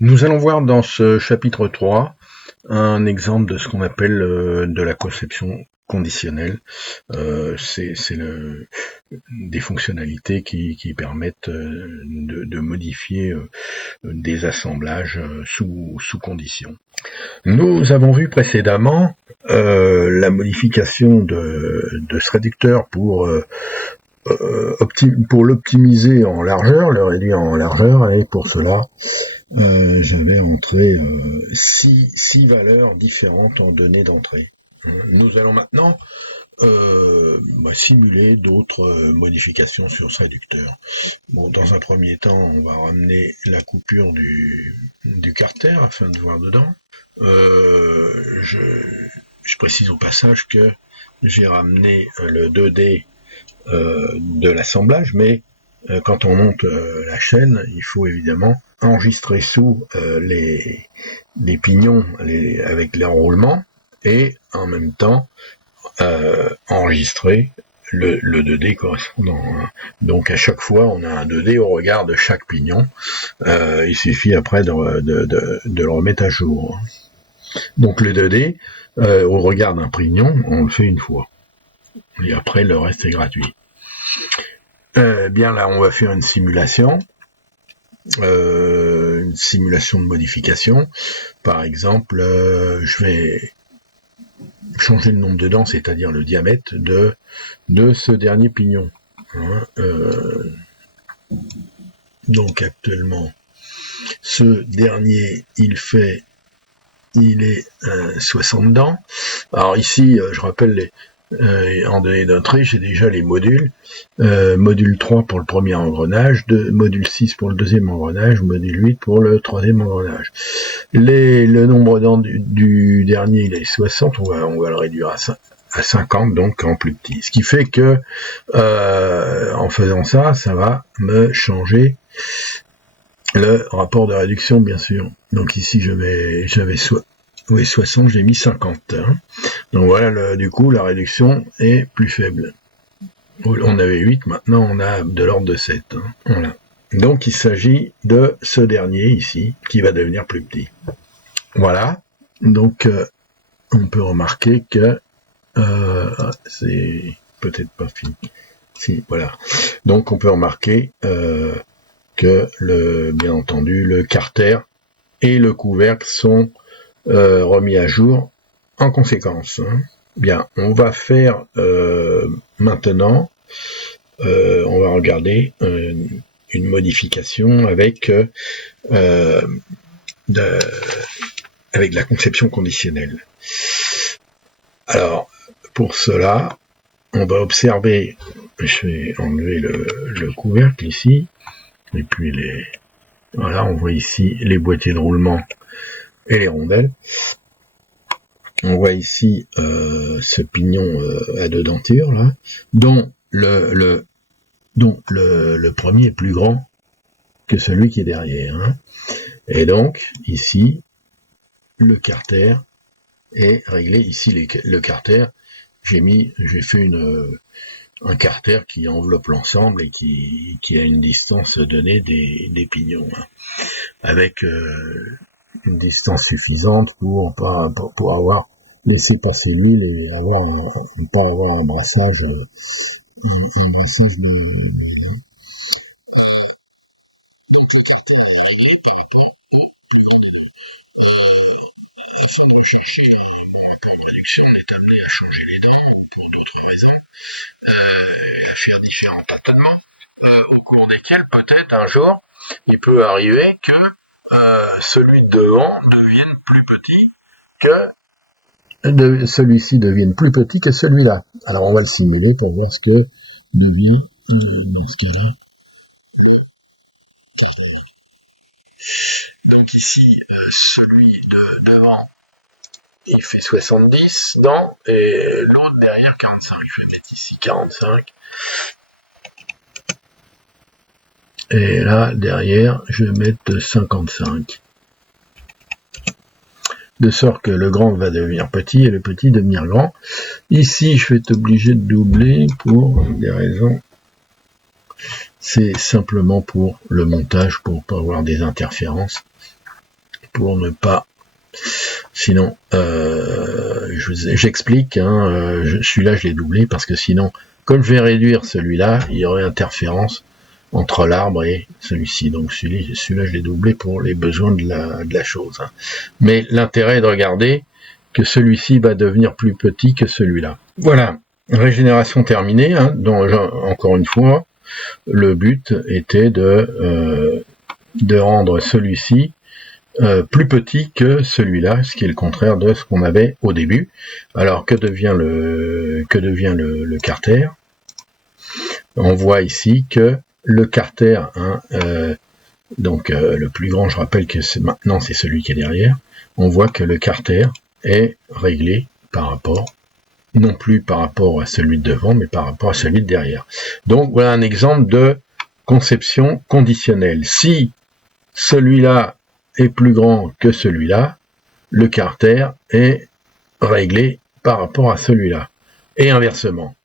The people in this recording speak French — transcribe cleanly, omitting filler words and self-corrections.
Nous allons voir dans ce chapitre 3 un exemple de ce qu'on appelle de la conception conditionnelle. C'est des fonctionnalités qui permettent de modifier des assemblages sous conditions. Nous avons vu précédemment la modification de ce réducteur pour l'optimiser en largeur, le réduire en largeur, et pour cela, j'avais entré 6 valeurs différentes en données d'entrée. Nous allons maintenant simuler d'autres modifications sur ce réducteur. Bon, dans un premier temps, on va ramener la coupure du carter afin de voir dedans. Je précise au passage que j'ai ramené le 2D de l'assemblage, mais quand on monte la chaîne, il faut évidemment enregistrer sous les pignons avec l'enroulement et en même temps enregistrer le 2D correspondant. Donc à chaque fois, on a un 2D au regard de chaque pignon. Il suffit après de le remettre à jour. Donc le 2D, au regard d'un pignon, on le fait une fois. Et après, le reste est gratuit. Bien là, on va faire une simulation de modification. Par exemple, je vais changer le nombre de dents, c'est-à-dire le diamètre de ce dernier pignon. Donc actuellement, ce dernier, il est 60 dents. Alors ici, je rappelle en données d'entrée, j'ai déjà les modules. Module 3 pour le premier engrenage, module 6 pour le deuxième engrenage, module 8 pour le troisième engrenage. Le nombre d'ans du dernier, il est 60, on va le réduire à 50, donc en plus petit. Ce qui fait que, en faisant ça, ça va me changer le rapport de réduction, bien sûr. Donc ici, j'avais 60, j'ai mis 50. Donc voilà, du coup, la réduction est plus faible. On avait 8, maintenant on a de l'ordre de 7. Voilà. Donc il s'agit de ce dernier ici, qui va devenir plus petit. Voilà. Donc on peut remarquer que c'est peut-être pas fini. Si, voilà. Donc on peut remarquer que bien entendu, le carter et le couvercle sont remis à jour en conséquence. Bien, on va faire maintenant, on va regarder une modification avec la conception conditionnelle. Alors, pour cela, on va observer, je vais enlever le couvercle ici, et puis voilà, on voit ici les boîtiers de roulement et les rondelles. On voit ici ce pignon à 2 dentures là, dont le premier est plus grand que celui qui est derrière. Et donc ici le carter est réglé. Ici le carter, j'ai fait un carter qui enveloppe l'ensemble et qui a une distance donnée des pignons, avec une distance suffisante pour avoir laissé passer l'huile et pas avoir un brassage de donc le carter est réglé par rapport au plus grand des dents. Il faudra chercher comme réduction, on est amené à changer les dents pour d'autres raisons, à faire différents tâtonnements, au cours desquels peut-être un jour il peut arriver que celui de devant devienne plus petit que celui-ci devienne plus petit que celui-là. Alors on va le simuler pour voir ce que devient dans ce cas-là. Donc ici, celui de devant, il fait 70 dents et l'autre derrière 45. Je vais mettre ici 45. Et là, derrière, je vais mettre 55. De sorte que le grand va devenir petit et le petit devenir grand. Ici, je vais être obligé de doubler pour des raisons. C'est simplement pour le montage, pour pas avoir des interférences. pour ne pas... Sinon, j'explique, hein, celui-là je l'ai doublé parce que sinon, comme je vais réduire celui-là, il y aurait interférence entre l'arbre et celui-ci. Donc celui-là je l'ai doublé pour les besoins de la chose. Hein. Mais l'intérêt est de regarder que celui-ci va devenir plus petit que celui-là. Voilà, régénération terminée, hein, donc encore une fois, le but était de rendre celui-ci plus petit que celui-là, ce qui est le contraire de ce qu'on avait au début. Alors que devient le carter? On voit ici que le carter, hein, donc le plus grand, je rappelle que maintenant c'est celui qui est derrière, on voit que le carter est réglé par rapport, non plus par rapport à celui de devant, mais par rapport à celui de derrière. Donc voilà un exemple de conception conditionnelle. Si celui-là est plus grand que celui-là, le carter est réglé par rapport à celui-là. Et inversement.